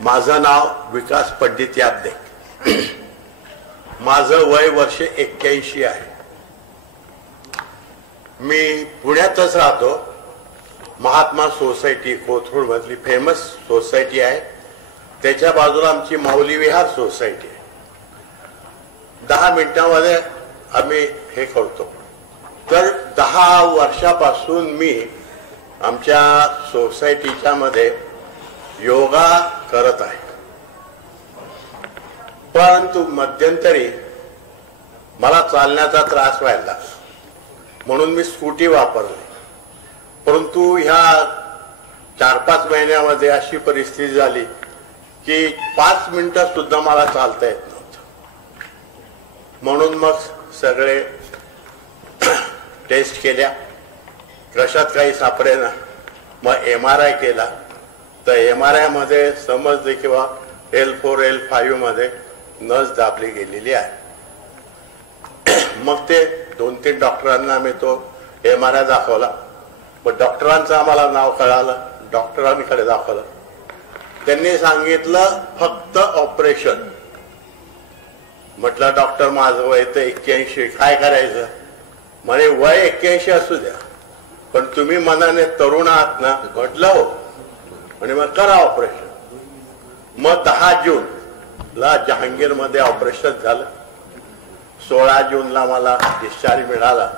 माझं नाव विकास पंडित यादे. माझं वय वर्ष 81 आहे. मी पुण्यातच राहतो. महात्मा सोसायटी कोथरूड मधली फेमस सोसायटी आहे. त्याच्या बाजूला आमची माऊली विहार सोसायटी आहे. 10 मिनिटांमध्ये आम्ही हे करतो. तर 10 वर्षापासून मी आमच्या सोसायटीच्या मध्ये योगा करत आहे. परंतु मध्यंतरी मला चालण्याचा त्रास व्हायला म्हणून मी स्कूटी वापरली. परंतु ह्या 4-5 महिन्यामध्ये अशी परिस्थिती झाली की 5 मिनिटं सुद्धा मला चालता येत नव्हतं. म्हणून मग सगळे टेस्ट केल्या, कशात काही सापडेना. मग MRI केला. तर MRI मध्ये समजले किंवा L4 L5 मध्ये नस दाबली गेलेली आहे. मग ते 2-3 डॉक्टरांना आम्ही तो MRI दाखवला. मग डॉक्टरांचं आम्हाला नाव कळालं. डॉक्टरांकडे दाखवलं. त्यांनी सांगितलं फक्त ऑपरेशन. म्हटलं डॉक्टर माझं वय तर 81, काय करायचं? म्हणे वय 81 असू द्या, पण तुम्ही मनाने तरुण आहात ना? म्हटलं हो. आणि मग करा ऑपरेशन. मग 10 जूनला जहांगीर मध्ये ऑपरेशन झालं. 16 जूनला मला डिस्चार्ज मिळाला.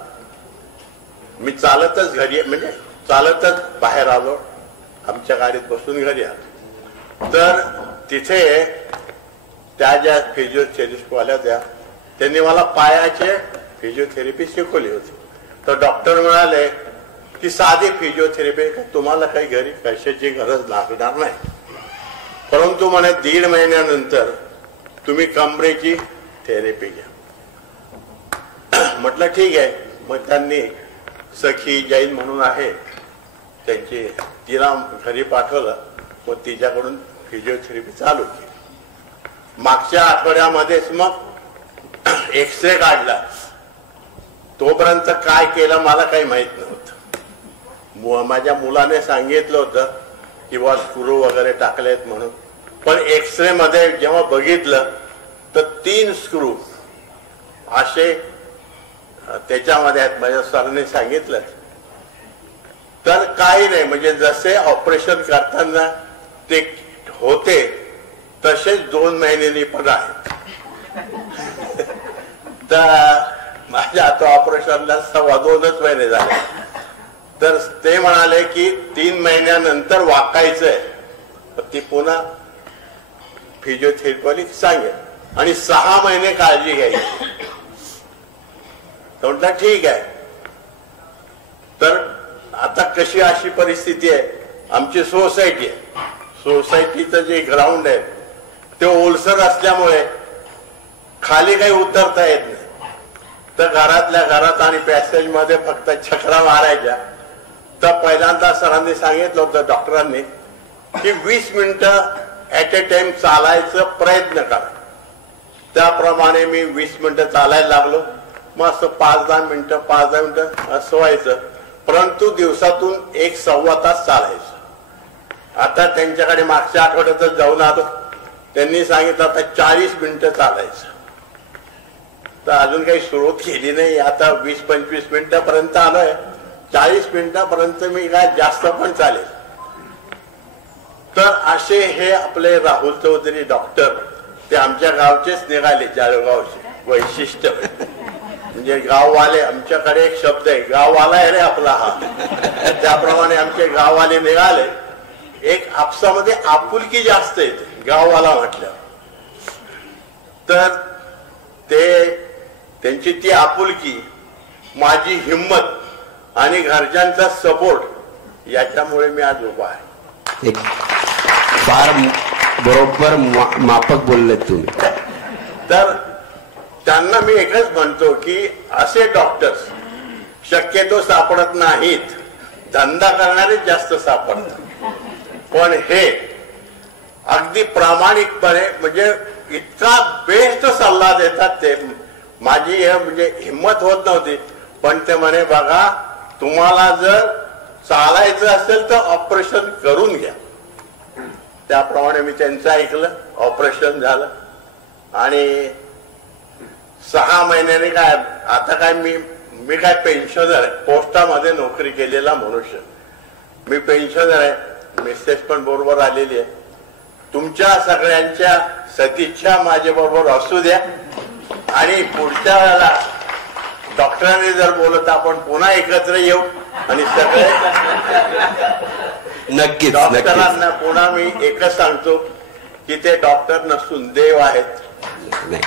मी चालतच घरी म्हणजे चालतच बाहेर आलो. आमच्या गाडीत बसून घरी आलो. तर तिथे त्या ज्या फिजिओथेरपिस्ट वाल्या त्यांनी मला पायाचे फिजिओथेरपी शिकवली होती. तर डॉक्टर म्हणाले की साधी फिजिओथेरपी तुम्हाला काही घरी कशाची गरज लागणार नाही, परंतु म्हणे 1.5 महिन्यानंतर तुम्ही कमरेची थेरपी घ्या. म्हटलं ठीक आहे. मग त्यांनी सखी जैन म्हणून आहे त्यांची, तिला घरी पाठवलं. मग तिच्याकडून फिजिओथेरपी चालू केली. मागच्या आठवड्यामध्येच मग एक्सरे काढला. तोपर्यंत काय केलं मला काही माहित नव्हतं. माझ्या मुलाने सांगितलं होतं किंवा स्क्रू वगैरे टाकलेत म्हणून. पण एक्सरे मध्ये जेव्हा बघितलं तर 3 स्क्रू असे त्याच्यामध्ये आहेत. माझ्या सरांनी सांगितलं. तर काही नाही, म्हणजे जसे ऑपरेशन करताना ते होते तसेच 2 महिन्यांनी पण आहेत. तर माझ्या आता ऑपरेशनला 2.25 महिने झाले. तर ते म्हणाले की 3 महिन्यानंतर वाकायचंय. ती पुन्हा फिजिओथेरपी सांगेल आणि 6 महिने काळजी घ्यायची. म्हटलं ठीक आहे. तर आता कशी अशी परिस्थिती आहे, आमची सोसायटी आहे. सोसायटीचं जे ग्राउंड आहे ते ओलसर असल्यामुळे खाली काही उतरता येत नाही. तर घरातल्या घरात आणि पॅसेज मध्ये फक्त चक्रा मारायच्या. तर पहिल्यांदा सरांनी सांगितलं होतं डॉक्टरांनी की 20 मिनिटं ऍट ए टाइम चालायचा प्रयत्न करा. त्याप्रमाणे मी 20 मिनिटं चालायला लागलो. मग असं 5-10 मिनिटं असं व्हायचं. परंतु दिवसातून 1-1.25 तास चालायचं. आता त्यांच्याकडे मागच्या आठवड्यातच जाऊन आलो. त्यांनी सांगितलं आता 40 मिनिटं चालायचं. तर अजून काही सुरुवात केली नाही. आता 20-25 मिनिटापर्यंत आलोय. 40 मिनिटापर्यंत मी काय जास्त पण चालेल. तर असे हे आपले राहुल चौधरी डॉक्टर ते आमच्या गावचेच निघाले. जळगावचे वैशिष्ट्य म्हणजे गाववाले. आमच्याकडे एक शब्द आहे, गाववाला आहे रे आपला हा. त्याप्रमाणे आमचे गाववाले निघाले. एक आपसामध्ये आपुलकी जास्त येते गाववाला म्हटल्यावर. तर त्यांची ती आपुलकी, माझी हिम्मत आणि घरच्यांचा सपोर्ट याच्यामुळे मी आज उभा आहे. एक फार बरोबर माफक बोलले तुम्ही. तर त्यांना मी एकच म्हणतो की असे डॉक्टर्स शक्यतो सापडत नाहीत. धंदा करणारे जास्त सापडतात. पण हे अगदी प्रामाणिकपणे म्हणजे इतका बेस्ट सल्ला देतात. ते माझी म्हणजे हिम्मत होत नव्हती. पण ते म्हणे बघा तुम्हाला जर चालायचं असेल तर ऑपरेशन करून घ्या. त्याप्रमाणे मी त्यांचं ऐकलं. ऑपरेशन झालं आणि 6 महिन्याने काय, आता काय मी काय पेन्शनर आहे, पोस्टामध्ये नोकरी केलेला मनुष्य. मी पेन्शनर आहे. मिसेस पण बरोबर आलेली आहे. तुमच्या सगळ्यांच्या सदिच्छा माझ्या बरोबर असू द्या आणि पुढच्या वेळेला डॉक्टरांनी जर बोलत आपण पुन्हा एकत्र येऊ आणि सगळे नक्कीच. डॉक्टरांना पुन्हा मी एकच सांगतो की ते डॉक्टर नसून देव आहेत. नाही